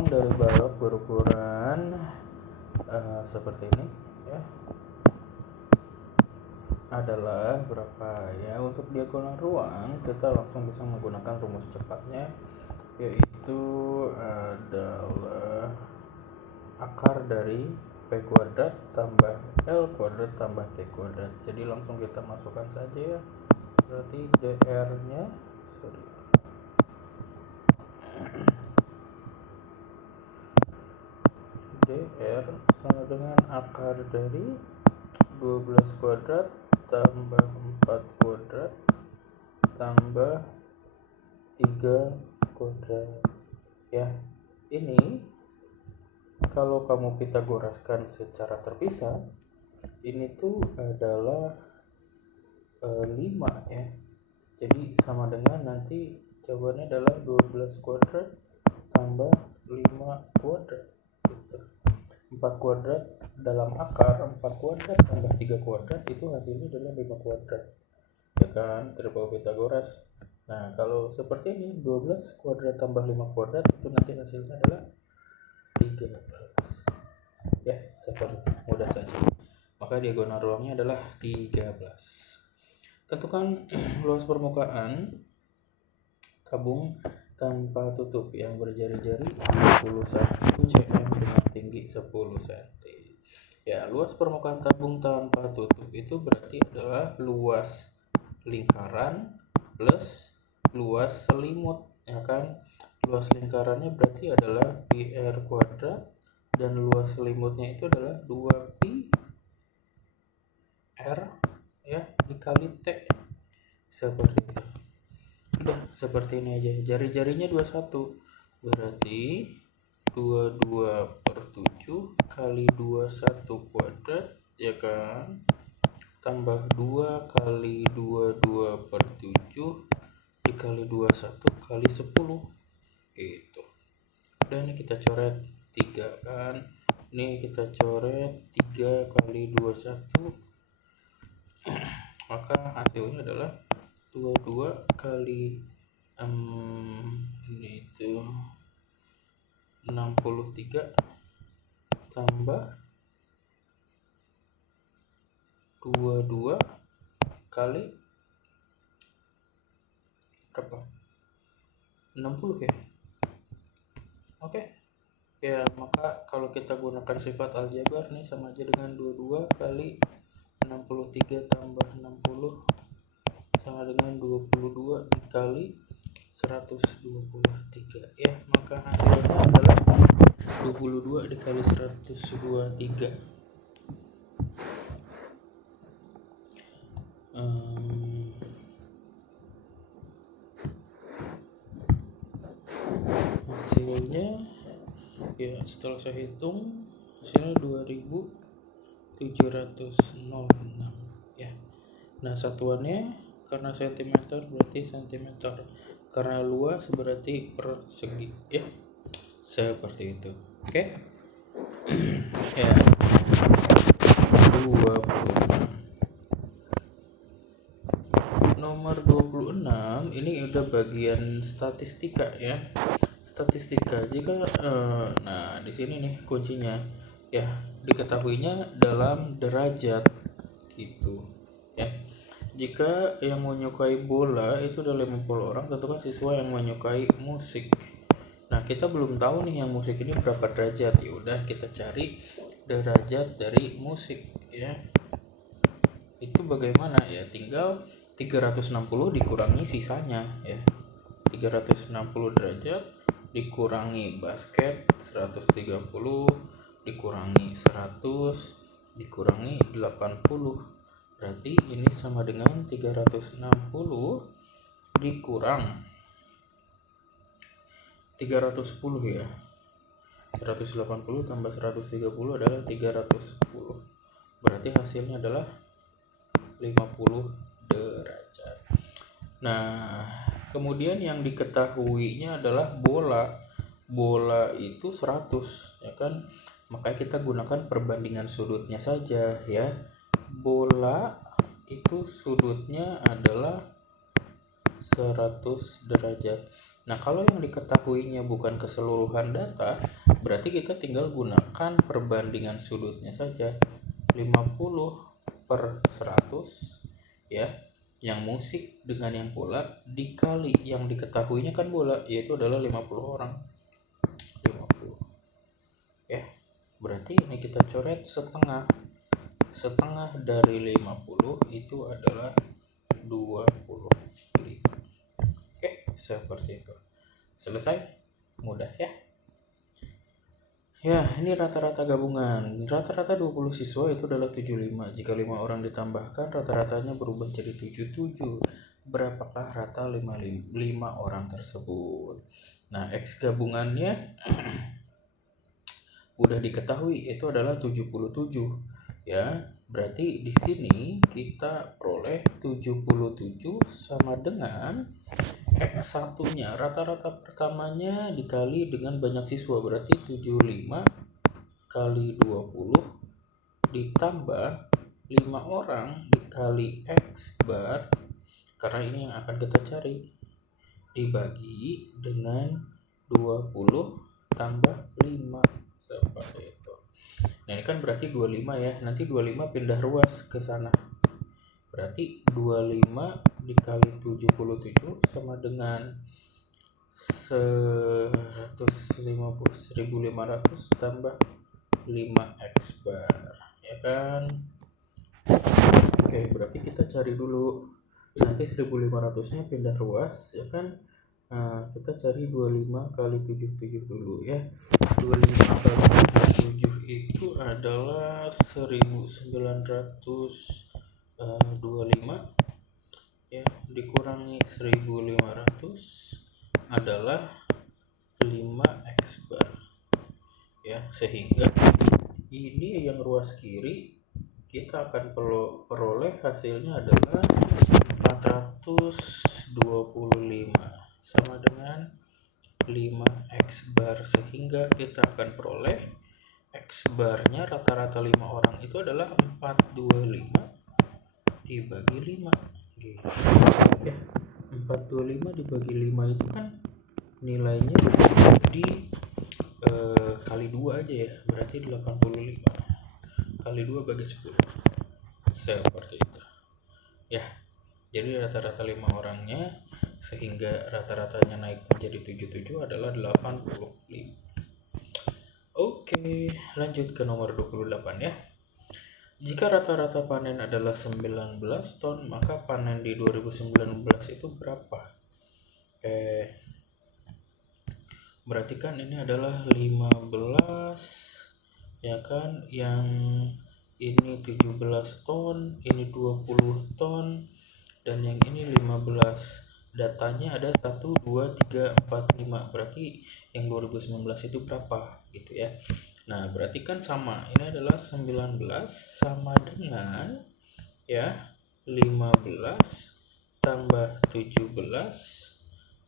ruang dari balok berukuran seperti ini ya, adalah berapa ya. Untuk diagonal ruang kita langsung bisa menggunakan rumus cepatnya, yaitu adalah akar dari P kuadrat tambah L kuadrat tambah T kuadrat. Jadi langsung kita masukkan saja ya. Berarti dr sama dengan akar dari 12 kuadrat tambah 4 kuadrat tambah 3 kuadrat ya. Ini kalau kamu pitagoraskan secara terpisah, ini tuh adalah 5 ya. Jadi sama dengan nanti jawabannya adalah 12 kuadrat tambah 5 kuadrat gitu. 4 kuadrat dalam akar 4 kuadrat tambah 3 kuadrat itu hasilnya adalah 5 kuadrat ya kan, triple Pythagoras. Nah kalau seperti ini 12 kuadrat tambah 5 kuadrat itu nanti hasilnya adalah 13 ya, seperti mudah saja. Maka diagonal ruangnya adalah 13. Tentukan luas permukaan tabung tanpa tutup yang berjari-jari 21 cm dengan tinggi 10 cm. Ya, luas permukaan tabung tanpa tutup itu berarti adalah luas lingkaran plus luas selimut ya kan. Luas lingkarannya berarti adalah pi r kuadrat dan luas selimutnya itu adalah 2pi r ya dikali t, seperti itu. Udah seperti ini aja. Jari-jarinya 21 berarti 22/7 kali 21 kuadrat ya kan, tambah 2 kali 22/7 dikali 21 kali 10 gitu. Dan ini kita coret 3 kan, ini kita coret 3 kali 21 maka hasilnya adalah 22 kali ini itu 63 tambah 22 kali berapa? 60 ya. Oke. Ya, maka kalau kita gunakan sifat aljabar nih sama aja dengan 22 kali 63 tambah 60 sama dengan 22 dikali 123 ya. Maka hasilnya adalah 22 dikali 123. Hasilnya ya setelah saya hitung hasilnya 2706 ya. Nah satuannya karena cm berarti cm, karena luas berarti persegi ya, seperti itu. Oke. Ya 26. Nomor 26 ini udah bagian statistika ya. Statistika jika nah di sini nih kuncinya ya, diketahuinya dalam derajat gitu ya. Jika yang menyukai bola itu ada 50 orang, tentukan siswa yang menyukai musik. Nah kita belum tahu nih yang musik ini berapa derajat. Ya udah kita cari derajat dari musik ya. Itu bagaimana ya, tinggal 360 dikurangi sisanya ya. 360 derajat dikurangi basket 130 dikurangi 100 dikurangi 80, berarti ini sama dengan 360 dikurang 310 ya. 180 tambah 130 adalah 310, berarti hasilnya adalah 50 derajat. Nah kemudian yang diketahuinya adalah bola itu 100 ya kan, makanya kita gunakan perbandingan sudutnya saja ya. Bola itu sudutnya adalah 100 derajat. Nah, kalau yang diketahuinya bukan keseluruhan data, berarti kita tinggal gunakan perbandingan sudutnya saja. 50/100 ya, yang musik dengan yang bola dikali yang diketahuinya kan bola, yaitu adalah 50 orang. 50 ya, berarti ini kita coret setengah. Setengah dari 50 itu adalah 25. Oke, seperti itu. Selesai? Mudah ya. Ya, ini rata-rata gabungan. Rata-rata 20 siswa itu adalah 75. Jika 5 orang ditambahkan, rata-ratanya berubah jadi 77. Berapakah rata 5 orang tersebut? Nah, X gabungannya udah diketahui itu adalah 77. Ya, berarti di sini kita peroleh 77 sama dengan X1-nya, rata-rata pertamanya dikali dengan banyak siswa, berarti 75 kali 20 ditambah 5 orang dikali X bar, karena ini yang akan kita cari, dibagi dengan 20 tambah 5, seperti itu. Nah, ini kan berarti 25 ya, nanti 25 pindah ruas ke sana. Berarti 25 dikali 77 sama dengan 150, 1500 tambah 5x bar, ya kan? Oke, berarti kita cari dulu. Nanti 1500-nya pindah ruas, ya kan? Nah, kita cari 25 kali 77 dulu ya. 25 kali 77 itu adalah 1925 ya, dikurangi 1500 adalah 5x bar ya, sehingga ini yang ruas kiri kita akan peroleh hasilnya adalah 425 sama dengan 5x bar, sehingga kita akan peroleh X barnya rata-rata 5 orang itu adalah 425 dibagi 5 gitu ya. 425 dibagi 5 itu kan nilainya di kali 2 aja ya, berarti 85 kali 2 bagi 10, seperti itu ya. Jadi rata-rata 5 orangnya, sehingga rata-ratanya naik menjadi 77 adalah 85. Oke, lanjut ke nomor 28 ya. Jika rata-rata panen adalah 19 ton, maka panen di 2019 itu berapa? Berarti kan ini adalah 15 ya kan, yang ini 17 ton, ini 20 ton, dan yang ini 15. Datanya ada 1, 2, 3, 4, 5. Berarti yang 2019 itu berapa gitu ya. Nah, berarti kan sama. Ini adalah 19 sama dengan ya 15 tambah 17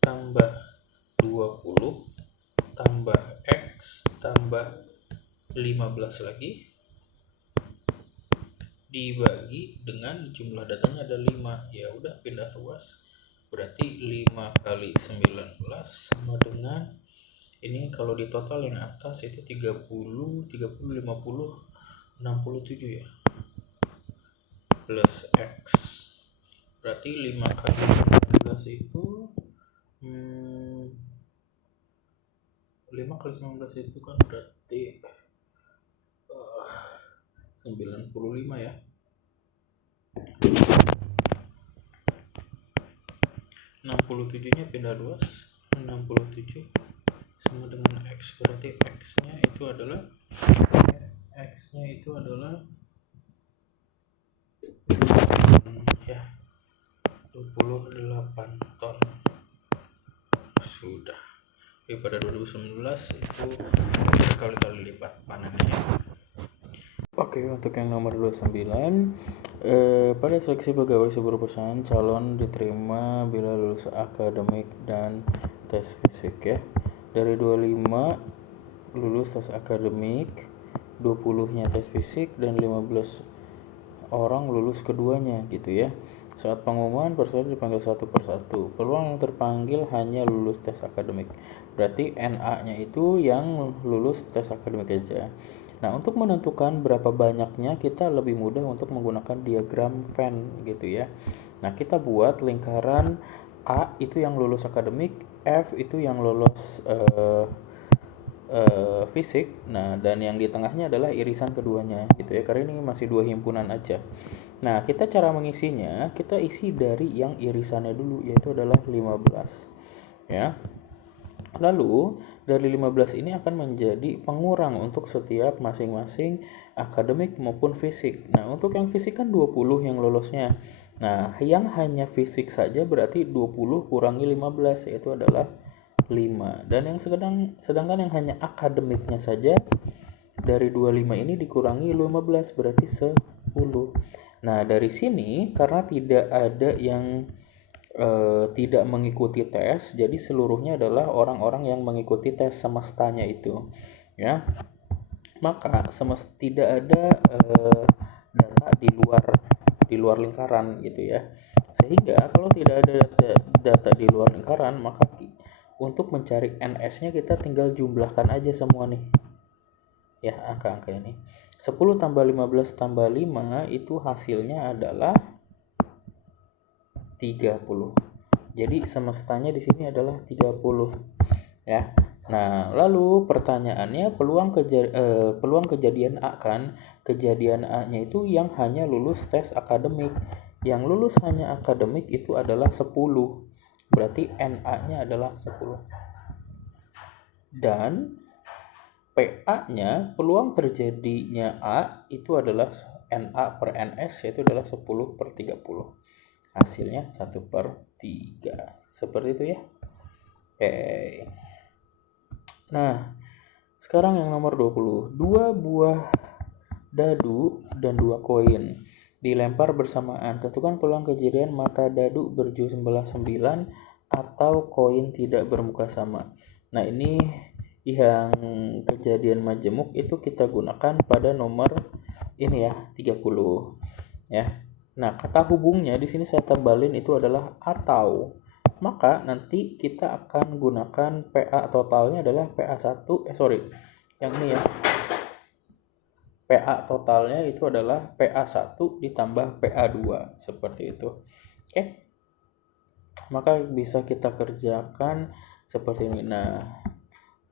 tambah 20 tambah X tambah 15 lagi dibagi dengan jumlah datanya ada 5. Ya udah, pindah ruas. Berarti 5 kali 19 sama dengan ini, kalau di total yang atas itu 30, 50, 67 ya. Plus X. Berarti 5 kali 19 itu 5 kali 19 itu kan berarti 95 ya. 67-nya pindah ruas, 67 sama dengan X, berarti X-nya itu adalah 28 ton. Sudah. Pada 2019 itu berkali-kali lipat panennya. Oke, untuk yang nomor 29, pada seleksi pegawai sebuah perusahaan, calon diterima bila lulus akademik dan tes fisik ya. Dari 25 lulus tes akademik, 20-nya tes fisik, dan 15 orang lulus keduanya gitu ya. Saat pengumuman, peserta dipanggil satu persatu. Peluang yang terpanggil hanya lulus tes akademik. Berarti NA-nya itu yang lulus tes akademik aja. Nah, untuk menentukan berapa banyaknya, kita lebih mudah untuk menggunakan diagram Venn gitu ya. Nah, kita buat lingkaran A itu yang lulus akademik, F itu yang lulus fisik. Nah, dan yang di tengahnya adalah irisan keduanya gitu ya, karena ini masih dua himpunan aja. Nah, kita cara mengisinya, kita isi dari yang irisannya dulu, yaitu adalah 15 ya. Lalu dari 15 ini akan menjadi pengurang untuk setiap masing-masing akademik maupun fisik. Nah, untuk yang fisik kan 20 yang lolosnya. Nah, yang hanya fisik saja berarti 20 kurangi 15, yaitu adalah 5. Dan yang sedangkan yang hanya akademiknya saja dari 25 ini dikurangi 15 berarti 10. Nah, dari sini karena tidak ada yang tidak mengikuti tes, jadi seluruhnya adalah orang-orang yang mengikuti tes semestanya itu ya. Maka tidak ada data di luar lingkaran gitu ya. Sehingga kalau tidak ada data di luar lingkaran, maka untuk mencari NS-nya kita tinggal jumlahkan aja semua nih ya, angka-angka ini. 10 tambah 15 tambah 5 itu hasilnya adalah 30. Jadi semestanya di sini adalah 30 ya. Nah, lalu pertanyaannya peluang kejadian A kan? Kejadian A-nya itu yang hanya lulus tes akademik. Yang lulus hanya akademik itu adalah 10. Berarti NA-nya adalah 10. Dan PA-nya, peluang terjadinya A itu adalah NA per NS, yaitu adalah 10 per 30. Hasilnya 1/3. Seperti itu ya. Oke. Nah, sekarang yang nomor 20. 2 buah dadu dan 2 koin dilempar bersamaan. Tentukan peluang kejadian mata dadu berjumlah 9 atau koin tidak bermuka sama. Nah, ini yang kejadian majemuk itu kita gunakan pada nomor ini ya, 30 ya. Nah, kata hubungnya di sini saya tebalin itu adalah atau. Maka nanti kita akan gunakan PA totalnya adalah PA1, yang ini ya. PA totalnya itu adalah PA1 ditambah PA2, seperti itu. Oke. Maka bisa kita kerjakan seperti ini. Nah,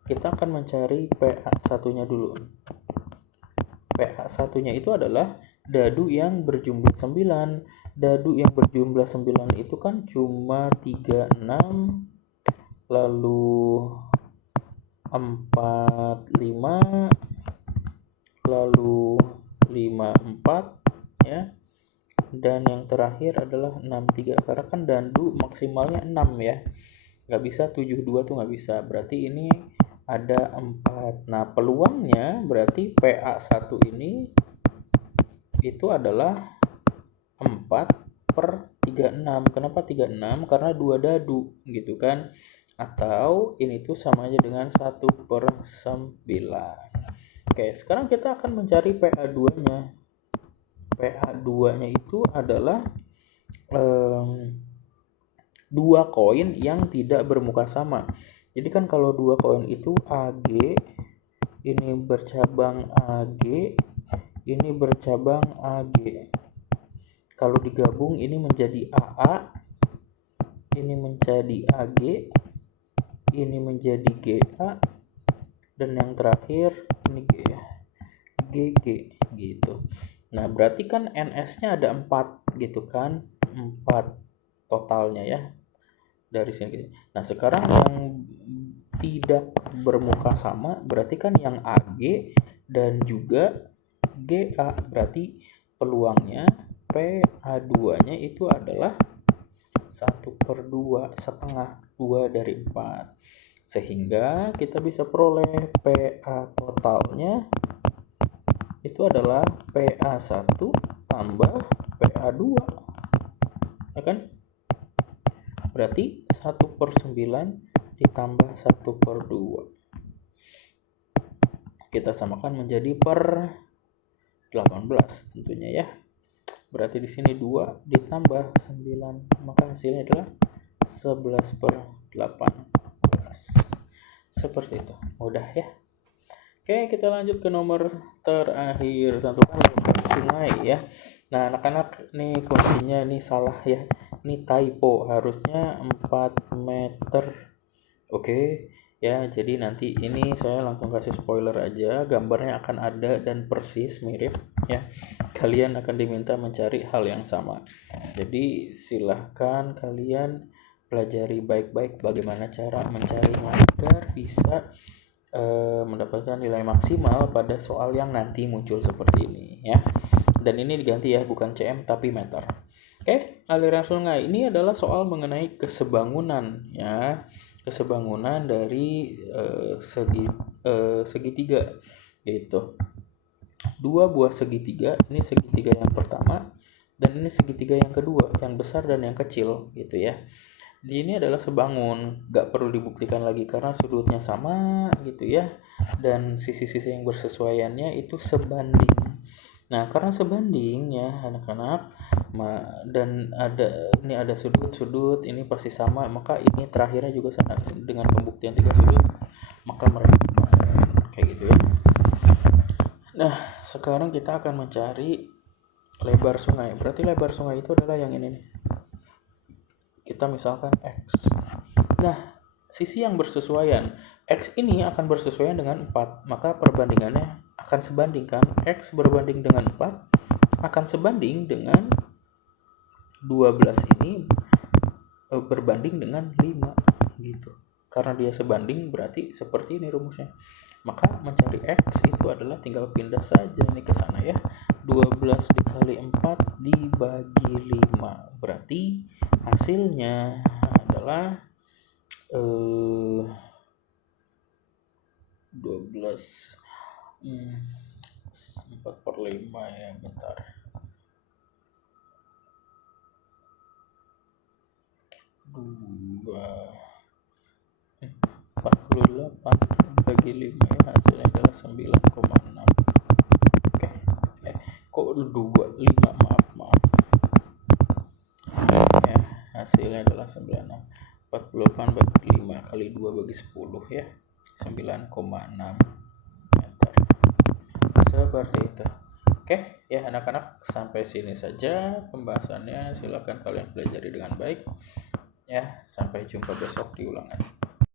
kita akan mencari PA1-nya dulu. PA1-nya itu adalah dadu yang berjumlah 9. Dadu yang berjumlah 9 itu kan cuma 36, lalu 45, lalu 54 ya. Dan yang terakhir adalah 63, karena kan dadu maksimalnya 6 ya. Nggak bisa 72 tuh nggak bisa. Berarti ini ada 4. Nah, peluangnya berarti PA1 ini itu adalah 4/36. Kenapa 36? Karena 2 dadu gitu kan. Atau ini tuh sama aja dengan 1/9. Oke, sekarang kita akan mencari PA2-nya. PA2-nya itu adalah 2 koin yang tidak bermuka sama. Jadi kan kalau 2 koin itu AG, ini bercabang AG, ini bercabang AG. Kalau digabung ini menjadi AA, ini menjadi AG, ini menjadi GA, dan yang terakhir ini GG gitu. Nah, berarti kan NS-nya ada 4 gitu kan, 4 totalnya ya dari sini. Nah, sekarang yang tidak bermuka sama berarti kan yang AG dan juga GA, berarti peluangnya PA2-nya itu adalah 1/2, setengah 2 dari 4. Sehingga kita bisa peroleh PA totalnya itu adalah PA1 tambah PA2 ya kan. Berarti 1/9 ditambah 1/2. Kita samakan menjadi per 18 tentunya ya. Berarti di sini 2 ditambah 9, maka hasilnya adalah 11/18. Seperti itu, mudah ya. Oke, kita lanjut ke nomor terakhir, tentukan lebar sungai ya. Nah, anak-anak nih kuncinya nih salah ya. Ini typo, harusnya 4 meter. Oke, ya, jadi nanti ini saya langsung kasih spoiler aja, gambarnya akan ada dan persis mirip ya. Kalian akan diminta mencari hal yang sama. Jadi silahkan kalian pelajari baik-baik bagaimana cara mencarinya agar bisa mendapatkan nilai maksimal pada soal yang nanti muncul seperti ini ya. Dan ini diganti ya, bukan cm tapi meter. Oke, aliran sungai ini adalah soal mengenai kesebangunan ya. Kesebangunan dari segitiga, yaitu 2 buah segitiga. Ini segitiga yang pertama dan ini segitiga yang kedua, yang besar dan yang kecil gitu ya. Ini adalah sebangun, gak perlu dibuktikan lagi karena sudutnya sama gitu ya, dan sisi-sisi yang bersesuaiannya itu sebanding. Nah, karena sebanding ya anak-anak, dan ini ada sudut-sudut, ini pasti sama, maka ini terakhirnya juga sama dengan pembuktian 3 sudut, maka mereka sama, kayak gitu ya. Nah, sekarang kita akan mencari lebar sungai. Berarti lebar sungai itu adalah yang ini nih. Kita misalkan X. Nah, sisi yang bersesuaian, X ini akan bersesuaian dengan 4, maka perbandingannya akan sebanding kan. X berbanding dengan 4 akan sebanding dengan 12 ini berbanding dengan 5 gitu. Karena dia sebanding berarti seperti ini rumusnya. Maka mencari X itu adalah tinggal pindah saja nih ke sana ya. 12 dikali 4 dibagi 5. Berarti hasilnya adalah 12 4/5 ya, bentar. 48 bagi 5 ya, hasilnya adalah 9,6. Oke. Kok 5, maaf. Ya, hasilnya adalah 96. 48 bagi 5 kali 2 bagi 10 ya, 9,6 meter. Seperti itu. Oke ya anak-anak, sampai sini saja pembahasannya. Silakan kalian pelajari dengan baik ya. Sampai jumpa besok di ulangan.